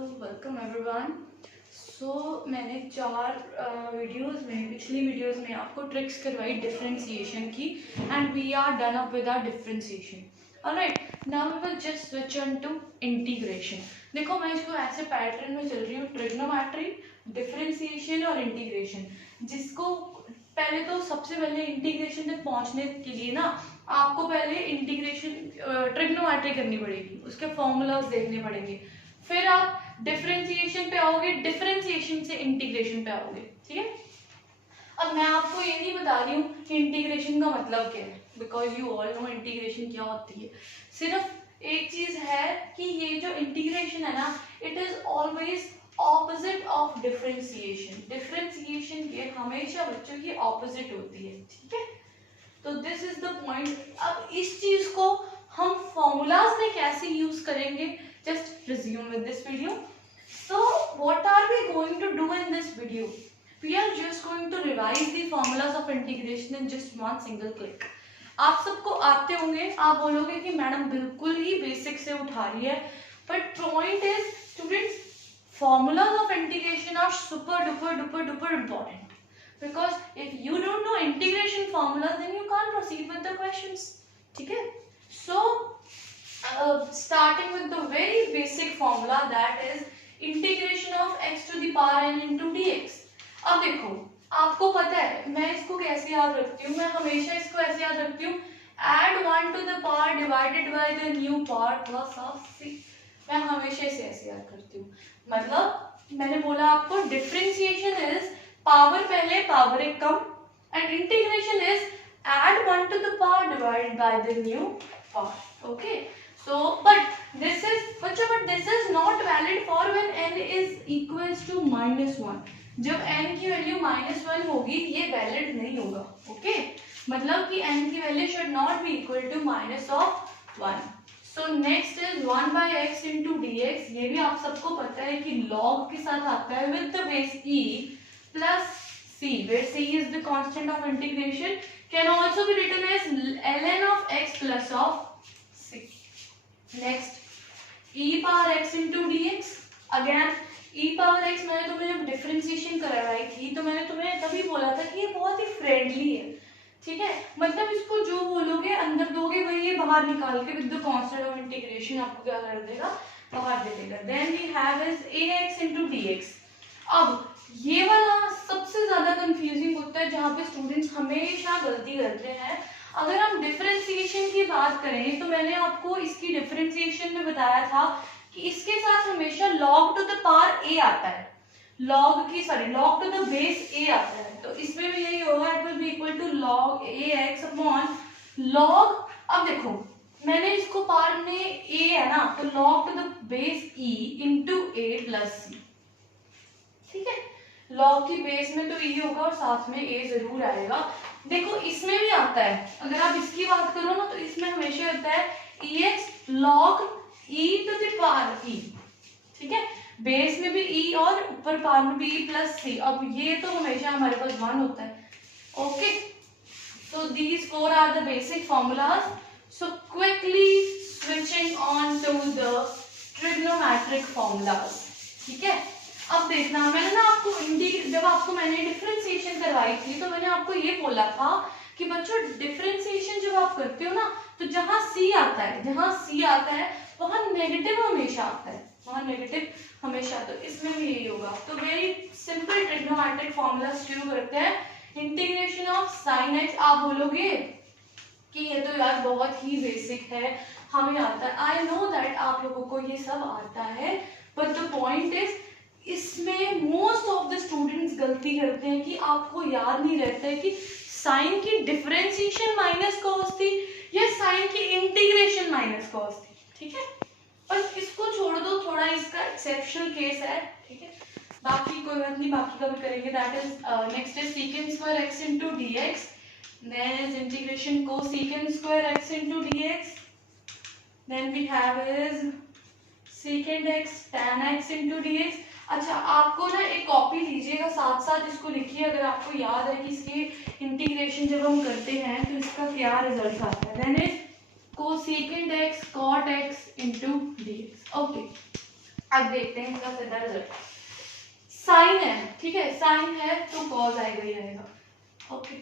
Welcome everyone. मैंने पिछली videos में आपको ट्रिक्स करवाई डिफरेंशिएशन की and we are done up with our differentiation. Alright, now we will just switch on to integration. देखो मैं इसको ऐसे पैटर्न में चल रही हूँ, ट्रिग्नोमेट्री, डिफरेंशिएशन और इंटीग्रेशन। जिसको पहले तो सबसे पहले इंटीग्रेशन तक पहुंचने के लिए ना आपको पहले इंटीग्रेशन ट्रिग्नोमेट्री करनी पड़ेगी, उसके फॉर्मूलाज देखने पड़ेंगे, फिर आप डिफरेंशिएशन पे आओगे, डिफरेंशिएशन से इंटीग्रेशन पे आओगे। ठीक है, अब मैं आपको ये नहीं बता रही हूँ कि इंटीग्रेशन का मतलब क्या है, because you all know integration क्या होती है। सिर्फ एक चीज है कि ये जो इंटीग्रेशन है ना, it is always opposite of differentiation. Differentiation के हमेशा बच्चों की ऑपोजिट होती है। ठीक है, तो दिस इज द पॉइंट। अब इस चीज को हम फॉर्मूलाज में कैसे यूज करेंगे, just resume with this video. So what are we going to do in this video? We are just going to revise the formulas of integration in just one single click. आप सबको आते होंगे, आप बोलोगे कि madam बिल्कुल ही basic से उठा रही है, but point is students, formulas of integration are super duper important, because if you don't know integration formulas then you can't proceed with the questions. ठीक है, so starting with the very basic formula, that is integration of x to the power n into dx. अब देखो, आपको पता है मैं इसको कैसे याद रखती हूँ, मैं हमेशा इसको ऐसे याद रखती हूँ, add 1 to the power divided by the new power plus of c. मैं हमेशा इसे ऐसे याद करती हूँ। मतलब मैंने बोला आपको डिफरेंशिएशन इज पावर पहले, पावर एक कम, and integration is add 1 to the power divided by the new power. Okay, so but this is not valid for when n is equals to -1. जब n की वैल्यू -1 होगी ये valid नहीं होगा। Okay, मतलब कि n की value should not be equal to -1. So next is 1/x into dx। ये भी आप सबको पता है कि log के साथ आता है with the base e plus c, where c is the constant of integration, can also be written as ln of x plus of c. Next, e power x into dx. Again e power x, मैंने तुम्हें जब differentiation करवाई थी तो मैंने तुम्हें तभी बोला था कि ये बहुत ही फ्रेंडली है। ठीक है, मतलब इसको जो बोलोगे अंदर दोगे वही ये बाहर निकाल के with the constant of integration आपको क्या कर देगा, बाहर दे देगा। Then we have is ax into dx। अब ये वाला सबसे ज्यादा कंफ्यूजिंग होता है, जहाँ पे स्टूडेंट्स हमेशा गलती करते हैं। अगर हम डिफरेंशिएशन की बात करें तो मैंने आपको इसकी डिफरेंशिएशन में बताया था कि इसके साथ हमेशा log to the power a आता है, log to the base a आता है। तो इसमें भी यही होगा, it will be equal to log ax upon log। अब देखो मैंने इसको पावर में a है ना, तो log to the base e into a plus c। ठीक है, log की बेस में तो e होगा और साथ में a जरूर आएगा। देखो इसमें भी आता है, अगर आप इसकी बात करो ना तो इसमें हमेशा आता है ex log e to the power e। ठीक है, बेस में भी e और ऊपर पावर में भी e प्लस c। अब ये तो हमेशा हमारे पास 1 होता है। Okay, so these 4 are the basic formulas. So quickly switching on to the trigonometric formulas. ठीक है, अब देखना, मैंने ना आपको जब आपको मैंने डिफरेंशिएशन करवाई थी तो मैंने आपको ये बोला था कि बच्चों डिफरेंशिएशन जब आप करते हो ना तो जहाँ c आता है वहाँ नेगेटिव हमेशा आता है, वहाँ नेगेटिव हमेशा। तो इसमें भी यही होगा। तो वेरी सिंपल ट्रिग्नोमेट्रिक फॉर्मूला शुरू करते हैं। Integration of sine x। आप बोलोगे कि ये तो यार बहुत ही बेसिक है, हमें आता है। आई नो दैट आप लोगों को ये सब आता है, बट द पॉइंट इज इसमें मोस्ट ऑफ द स्टूडेंट्स गलती करते हैं कि आपको याद नहीं रहता है कि साइन की डिफरेंशिएशन माइनस कॉस थी या साइन की इंटीग्रेशन माइनस कॉस थी। ठीक है, बस इसको छोड़ दो, थोड़ा इसका एक्सेप्शनल केस है। ठीक है, बाकी कोई बात नहीं, बाकी का भी करेंगे। That is next is secant square x into dx, then is integration cosecant square x into dx, then we have is secant x tan x into dx। अच्छा, आपको ना एक कॉपी लीजिएगा, साथ साथ इसको लिखिए अगर आपको याद है कि इसकी इंटीग्रेशन जब हम करते हैं तो इसका क्या रिजल्ट आता है। Then is cosecant x cot x into dx। Okay, अब देखते हैं इसका सीधा रिजल्ट। साइन है, ठीक है, साइन है तो कॉज आएगा ही आएगा, ओके,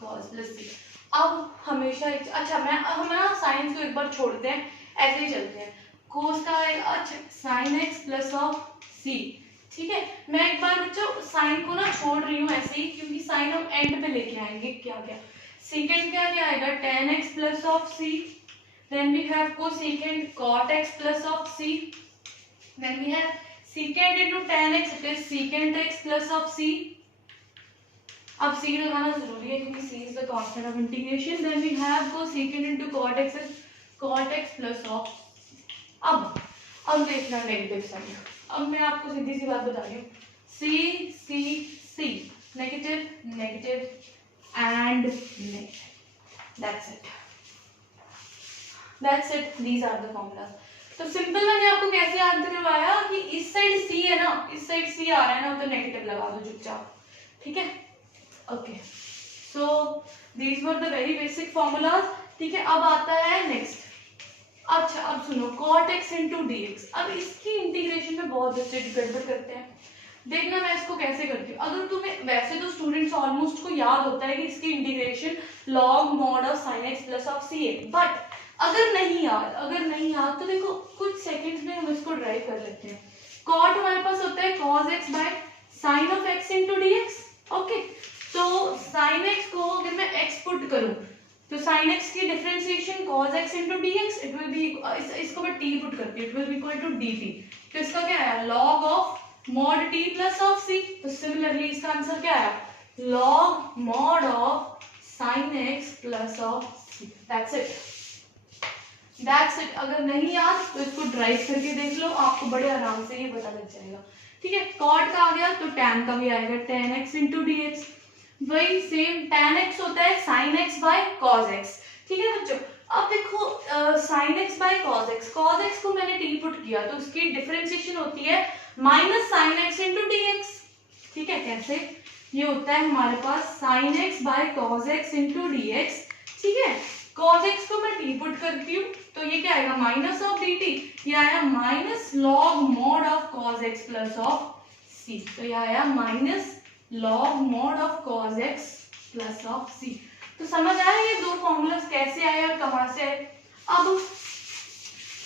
कॉज प्लस सी। अब हमेशा अच्छा मैं हम ना साइन को एक बार छोड़ते हैं, ऐसे ही चलते हैं। कोस का आएगा, अच्छा sine x plus of c, ठीक है। मैं एक बार बच्चों साइन को ना छोड़ रही हूँ ऐसे ही, क्योंकि साइन हम एंड पे लेके आएंगे। क्या क्या सेकेंड क्या क्या आएगा, tan x plus of C, then we have cosecant cot x plus of c, then we have secant into tan x, it is secant x plus of c। अब c लगाना जरूरी है क्योंकि c is the constant of integration। then we have cosecant into cot x plus of। अब देखना negative sign. अब मैं आपको सीधी सी बात बता रही हूँ, c c c negative negative and negative, that's it, these are the formulas। तो सिंपल मैंने आपको कैसे याद करवाया कि इस साइड c है ना, इस साइड c आ रहा है ना, तो नेगेटिव लगा दो चुपचाप, ठीक है, okay. So these were the very basic formulas, ठीक है। अब आता है नेक्स्ट। अच्छा अब सुनो, cot x into dx। अब इसकी इंटीग्रेशन में बहुत बच्चे गड़बड़ करते हैं। देखना मैं इसको कैसे करती हूँ। अगर तुम्हें वैसे तो स्टूडेंट्स ऑलमोस्ट को याद होता है कि इसकी integration log mod of sin x plus of c है, बट अगर नहीं याद तो देखो कुछ सेकंड्स में हम इसको ड्राइव कर लेते हैं। cot हमारे पास होता है cos x by sin of x into dx, okay. तो sin x को अगर मैं x पुट करूं तो sin x की differentiation cos x into dx, it will be, इसको मैं t पुट करती हूँ, it will be equal to dt। तो इसका क्या आया, log of mod t plus of c। तो सिमिलरली इसका आंसर क्या आया, log mod of sin x plus of c। That's it। अगर नहीं याद तो इसको ड्राइव करके देख लो, आपको बड़े आराम से ये पता लग जाएगा, ठीक है। cot का आ गया तो tan का भी आएगा, tan x into dx। वही सेम tan x होता है sin x by cos x, ठीक है बच्चों। अब देखो sin x by cos x को मैंने t पुट किया तो उसकी डिफरेंशिएशन होती है minus sin x into dx, ठीक है। कैसे, ये होता है हमारे पास sin x by cos x into dx, ठीक है। cos x को मैं t पुट करती हूँ तो ये क्या आएगा, माइनस ऑफ dt, ये आया minus log mod of cos x plus of c। तो ये आया minus log mod of cos x plus of c। तो समझ आया ये दो फॉर्मूलाज कैसे आए और कहां से आए। अब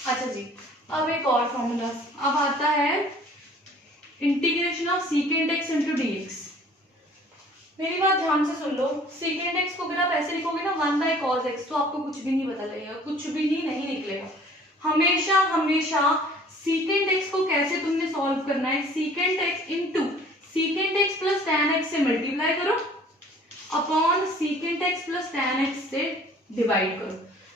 अच्छा जी, अब एक और फॉर्मूला अब आता है integration of secant x into dx। मेरी बात ध्यान से सुन लो, secant x को अगर आप ऐसे लिखोगे ना 1 by cos x, तो आपको कुछ भी नहीं पता लगेगा, कुछ भी नहीं निकलेगा। हमेशा secant x को कैसे तुमने सॉल्व करना है, secant x into secant x plus tan x से मल्टीप्लाई करो upon secant x plus tan x से डिवाइड करो।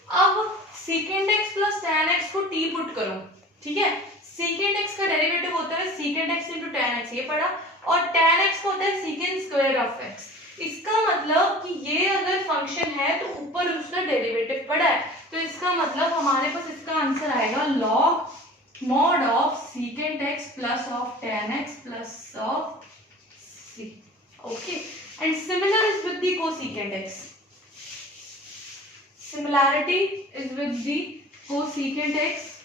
अब secant x plus tan x को t पुट करो, ठीक है। secant x का डेरिवेटिव होता है secant x into tan x, ये पढ़ा, और tan x होता है secant स्क्वायर ऑफ x। इसका मतलब कि ये अगर फंक्शन है तो ऊपर उसका डेरिवेटिव पड़ा है, तो इसका मतलब हमारे पास इसका आंसर आएगा log mod of secant x plus of tan x plus of c, okay। And similar is with the cosecant x, similarity is with the cosecant x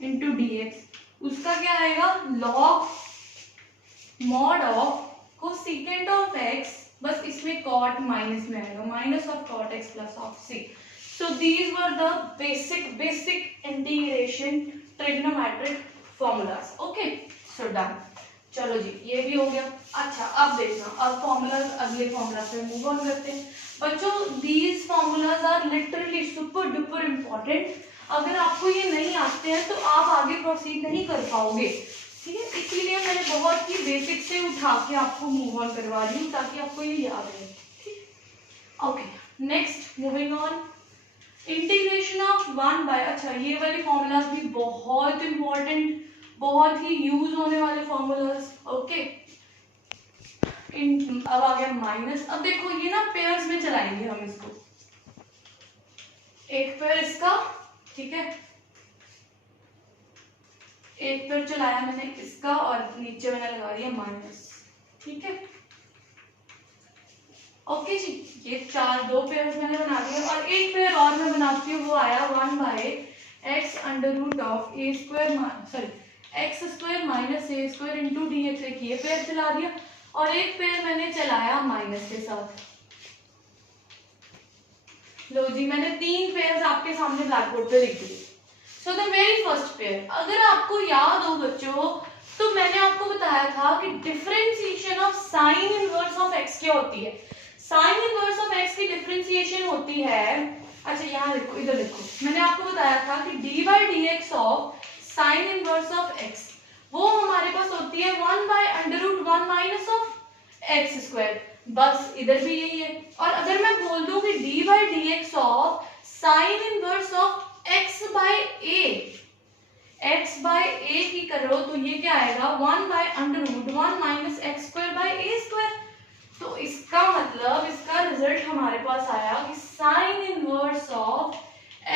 into dx। उसका क्या आएगा, log mod of cosecant of x, बस इसमें cot minus में आएगा, minus of cot x plus of c। So these were the basic integration trigonometric formulas, okay। So done। चलो जी ये भी हो गया। अच्छा अब देखना, अब फॉर्मूलाज, अगले फॉर्मूला पे मूव ऑन करते हैं बच्चों। these formulas are literally super duper important। अगर आपको ये नहीं आते हैं तो आप आगे प्रोसीड नहीं कर पाओगे, ठीक है। इसीलिए मैंने बहुत ही बेसिक से उठा के आपको मूव ऑन करवा रही हूँ ताकि आपको ये याद रहे, ठीक। Okay next moving on, integration of 1 by, अच्छा ये वाले फॉर्मूलाज भी बहुत इंपॉर्टेंट, बहुत ही यूज होने वाले फॉर्मूलाज, ओके। अब आ गया माइनस। अब देखो ये ना पेयर्स में चलाएंगे हम इसको, एक पेयर इसका, ठीक है, एक पेयर चलाया मैंने इसका और नीचे मैंने लगा दिया माइनस, ठीक है, ओके जी। ये दो पेयर्स मैंने बना दिए और एक पेयर और मैं बनाती हूँ, वो आया 1 by x under root of a square, sorry X square minus A square into D X, एक ये पेयर चला दिया और एक पेयर मैंने चलाया माइनस के साथ। लो जी, मैंने 3 पेयर्स आपके सामने ब्लैक बोर्ड पे लिख दिए। So the very first pair, अगर आपको याद हो बच्चों, तो मैंने आपको बताया था कि differentiation of sine inverse of x क्या होती है। साइन इनवर्स ऑफ एक्स की डिफरेंशिएशन होती है, अच्छा यहाँ लिखो, इधर लिखो, मैंने आपको बताया था कि d by D x of sine inverse of x वो हमारे पास होती है 1/√1 माइनस ऑफ एक्स स्क्वायर। बस इधर भी यही है। और अगर मैं बोल दूं कि d by D x of sine inverse of x by a, x by a की करो तो ये क्या आएगा 1/√1 minus x square by a square. तो इसका मतलब इसका रिजल्ट हमारे पास आया कि sine inverse of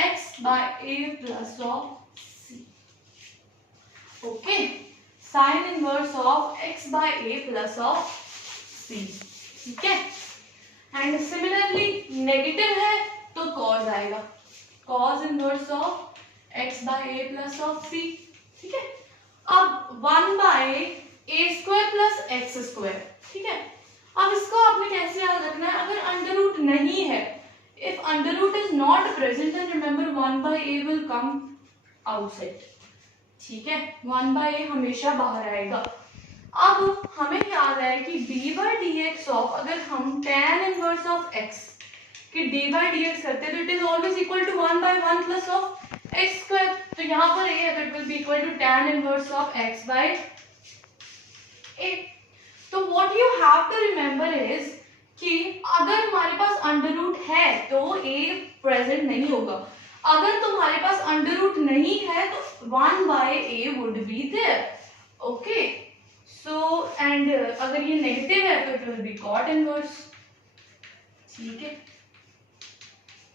x by a plus of c. Okay, sine inverse of x by a plus of c, ठीक है। एंड सिमिलरली नेगेटिव है तो कॉज आएगा, cos inverse of x by a plus of c, ठीक है। अब 1/a² plus x square, ठीक है। अब इसको आपने कैसे याद रखना है, अगर अंडर रूट नहीं है, if under root is not present then remember 1/a will come outside, ठीक है। 1/a हमेशा बाहर आएगा। अब हमें याद है कि d by D x of, अगर हम tan इनवर्स ऑफ x कि d बाई डी एक्स करते हैं तो it is always equal to 1/1 plus of X square. तो यहाँ पर a है तो it will be equal to tan inverse of x by a। तो what you have to remember is कि अगर हमारे पास अंडर रूट है तो a प्रेजेंट नहीं होगा, अगर तुम्हारे पास अंडर रूट नहीं है तो 1/a would be there, okay. So and अगर ये नेगेटिव है तो it will be cot inverse, ठीक है,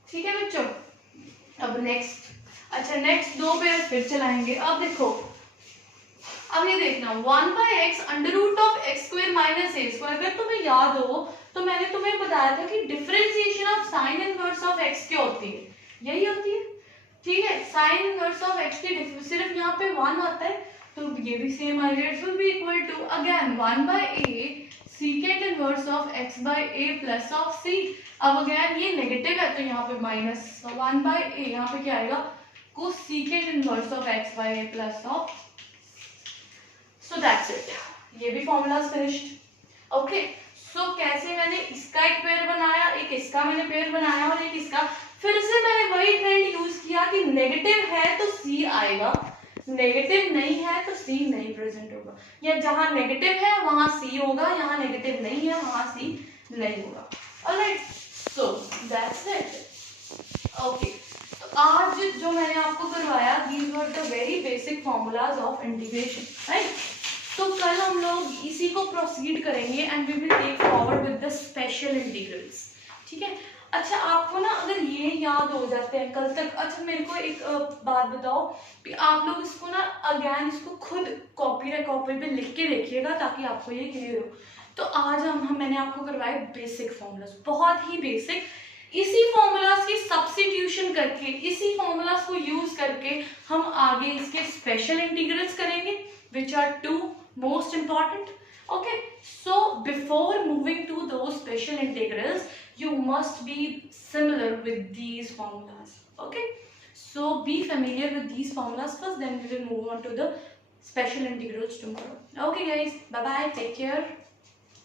ठीक है बच्चों। अब नेक्स्ट, अच्छा नेक्स्ट 2 पेयर फिर चलाएंगे। अब देखो, अब ये देखना 1/x under root of X square minus A square, अगर तुम्हें याद हो तो मैंने तुम्हें बताया था कि differentiation of sine inverse of x क्या होती है, यही होती है, ठीक है। साइन इनवर्स ऑफ एक्स की सिर्फ यहाँ पे 1 आता है तो ये भी सेम आएगा, it will be equal to again 1/a secant inverse of x by a plus of c। अब अगेन ये नेगेटिव है तो यहाँ पे माइनस 1/a, यहाँ पे क्या आएगा cosecant inverse of x by a plus of. So that's it, ये भी फॉर्मूलाज फिनिश्ड, ओके। सो कैसे मैंने इसका एक पेयर बनाया, एक इसका मैंने पेयर बनाया और एक इसका, फिर से मैंने वही ट्रेंड यूज किया कि नेगेटिव है तो सी आएगा, नेगेटिव नहीं है तो सी नहीं प्रेजेंट होगा, या जहां नेगेटिव है वहां सी होगा, यहाँ नेगेटिव नहीं है वहां सी नहीं होगा। Alright, so that's it, okay. तो आज जो मैंने आपको करवाया these were the very basic formulas of integration, right. तो कल हम लोग इसी को प्रोसीड करेंगे and we will take forward with the special integrals, ठीक है। अच्छा आपको ना अगर ये याद हो जाते हैं कल तक, अच्छा मेरे को एक बात बताओ कि आप लोग इसको ना अगेन इसको खुद कॉपी पे लिख के देखिएगा ताकि आपको ये क्लियर हो। तो आज मैंने आपको करवाए बेसिक फॉर्मूलाज, बहुत ही बेसिक। इसी फॉर्मूलाज की सब्स्टिट्यूशन करके, इसी फॉर्मूलाज को यूज करके हम आगे इसके स्पेशल इंटीग्रल्स करेंगे which are 2 most important, okay। So before moving to those special integrals you must be familiar with these formulas, okay। So be familiar with these formulas first, then we will move on to the special integrals tomorrow, okay guys, bye bye, take care.